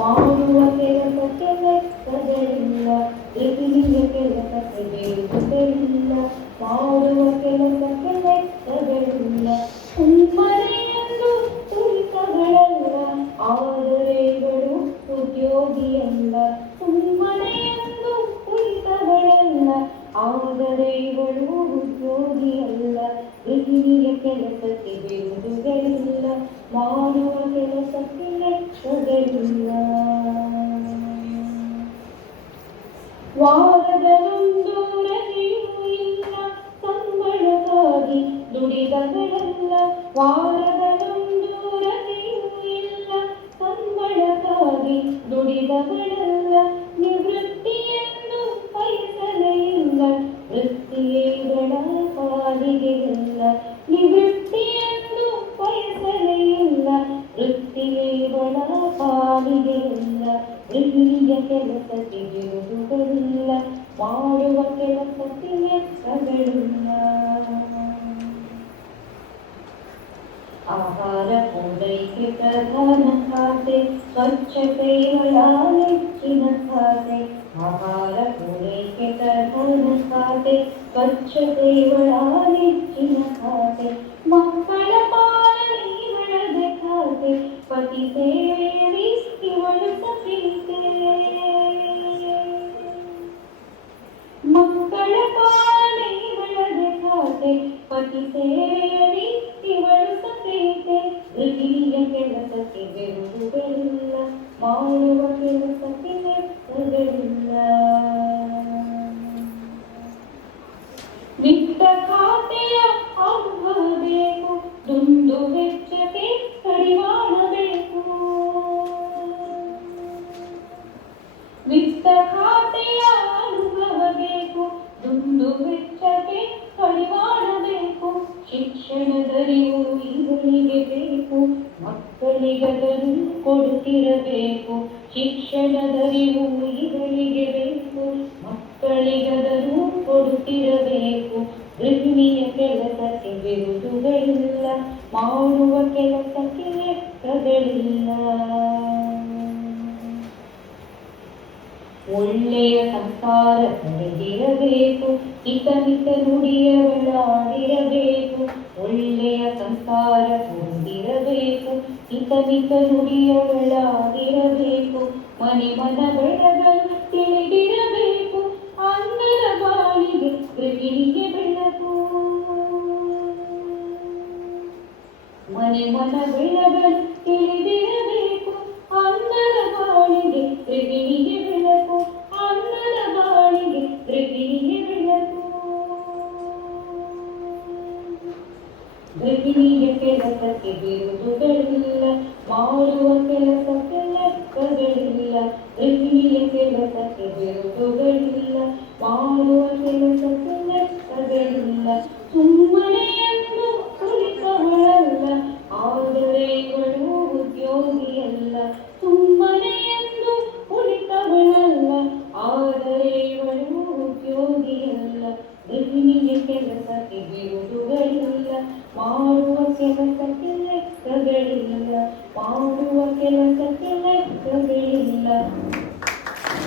ಮಾಡುವ ಕೆಲಸಕ್ಕೆ ಲೆಕ್ಕಗಳಿಲ್ಲ, ಗೃಹಿಣಿಯ ಕೆಲಸಕ್ಕೆ ಬೇರುಗಳಿಲ್ಲ. ಮಾಡುವ ಕೆಲಸಕ್ಕೆ ಲೆಕ್ಕಗಳಿಲ್ಲ, ಸುಮ್ಮನೆಯೆಂದು ತುಳಿತಗಳಲ್ಲ, ಆದರೆ ಇವಳು ಉದ್ಯೋಗಿಯಲ್ಲ. ಸುಮ್ಮನೆಯೆಂದು ತುಳಿತಗಳಲ್ಲ, ಆದರೆ ಇವಳು ಉದ್ಯೋಗಿಯಲ್ಲ. ಗೃಹಿಣಿಯ ಕೆಲಸಕ್ಕೆ ಬೇರುಗಳಿಲ್ಲ, ಮಾಡುವ ಕೆಲಸಕ್ಕೆ ಲೆಕ್ಕಗಳಿಲ್ಲ. ವಾರದಲ್ಲೊಂದು ರಜೆಯೂ ಇಲ್ಲ, ಸಂಬಳಕ್ಕಾಗಿ ದುಡಿದಗಳಲ್ಲ. ವಾರದಲ್ಲೊಂದು ರಜೆಯೂ ಇಲ್ಲ, ಸಂಬಳಕ್ಕಾಗಿ ದುಡಿದಗಳಲ್ಲ. ನಿವೃತ್ತಿಯನ್ನು ಬಯಸಲೇ ಇಲ್ಲ, ವೃತ್ತಿಯೇ ಇವಳ ಪಾಲಿಗೆ ಇಲ್ಲ. ನಿವೃತ್ತಿಯನ್ನು ಬಯಸಲೇ ಇಲ್ಲ, ವೃತ್ತಿಯೇ ಇವಳ ಪಾಲಿಗೆ ಇಲ್ಲ. ಗೃಹಿಣಿಯ ಕೆಲಸಕ್ಕೆ ಬಿರುದುಗಳಿಲ್ಲ, ಮಾಡುವ ಕೆಲಸಕ್ಕೆ ಲೆಕ್ಕಗಳಿಲ್ಲ. ಆಹಾರ ಪೂರೈಕೆ ಪ್ರಧಾನ ಖಾತೆ, ಸ್ವಚ್ಛತೆ ಇವಳ ನೆಚ್ಚಿನ ಖಾತೆ. ಆಹಾರ ಪೂರೈಕೆ ಪ್ರಧಾನ ಖಾತೆ, ಸ್ವಚ್ಛತೆ ಇವಳ ನೆಚ್ಚಿನ ಖಾತೆ. ಮಕ್ಕಳ ಪಾಲನೆ ಇವಳದೆ ಖಾತೆ, ಪತಿ ಸೇವೆಯಲ್ಲಿ ಇವಳು ಸಫೀತೆ. ಮಕ್ಕಳ ಪಾಲನೆ ಇವಳದೆ ಖಾತೆ, ಪತಿ ಸೇವೆಯಲ್ಲಿ ಇವಳು ಸಫೀತೆ. ಗೃಹಿಣಿಯ ಕೆಲಸಕ್ಕೆ ಬೇರುಗಳಿಲ್ಲ, ಮಾಡುವ ಕೆಲಸಕ್ಕೆ ಲೆಕ್ಕಗಳಿಲ್ಲ. ವಿತ್ತ ಖಾತೆಯ ಅನುಭವ ಬೇಕು, ದುಂದು ವೆಚ್ಚಕ್ಕೆ ಕಡಿವಾಣ ಬೇಕು. ವಿತ್ತ ಖಾತೆಯ ಅನುಭವ ಬೇಕು, ದುಂದು ವೆಚ್ಚಕ್ಕೆ ಕಡಿವಾಣ ಬೇಕು. ಶಿಕ್ಷಣದರಿವು ಇವಳಿಗೆ ಬೇಕು, ಮಕ್ಕಳಿಗದನ್ನು ಕೊಡುತ್ತಿರಬೇಕು. ಶಿಕ್ಷಣದರಿವು ಇವಳಿಗೆ ಬೇಕು, ಮಕ್ಕಳಿಗದನ್ನು ಕೊಡುತ್ತಿರಬೇಕು. ಗೃಹಿಣಿಯ ಕೆಲಸಕ್ಕೆ ಬಿರುದುಗಳಿಲ್ಲ, ಮಾಡುವ ಕೆಲಸಕ್ಕೆ ಲೆಕ್ಕಗಳಿಲ್ಲ. ಒಳ್ಳೆಯ ಸಂಸ್ಕಾರ ತಳೆದಿರಬೇಕು, ಹಿತಮಿತ ನುಡಿಯವಳಾಡಿರಬೇಕು. ಒಳ್ಳೆಯ ಸಂಸ್ಕಾರ ಹೊಂದಿರಬೇಕು, ಹಿತಮಿತ ನುಡಿಯವಳಾಡಿರಬೇಕು. ಮನೆ ಮನ ಬೆಳಗಲು ತಿಳಿದಿರಬೇಕು, ಅನ್ನದ ಬಾಳಿಗೆ ಗೃಹಿಣಿಗೆ ಬೆಳಕು. ಮನೆ ಮನ ಬೆಳಗಲು ತಿಳಿದಿರಬೇಕು, ಅನ್ನದ ಬಾಳಿಗೆ ಗೃಹಿಣಿಗೆ ಬೆಳಕು. ಅನ್ನದ ಬಾಳಿಗೆ ಗೃಹಿಣಿಗೆ ಬೆಳಕು. ಗೃಹಿಣಿಯ ಕೆಲಸಕ್ಕೆ ಬಿರುದು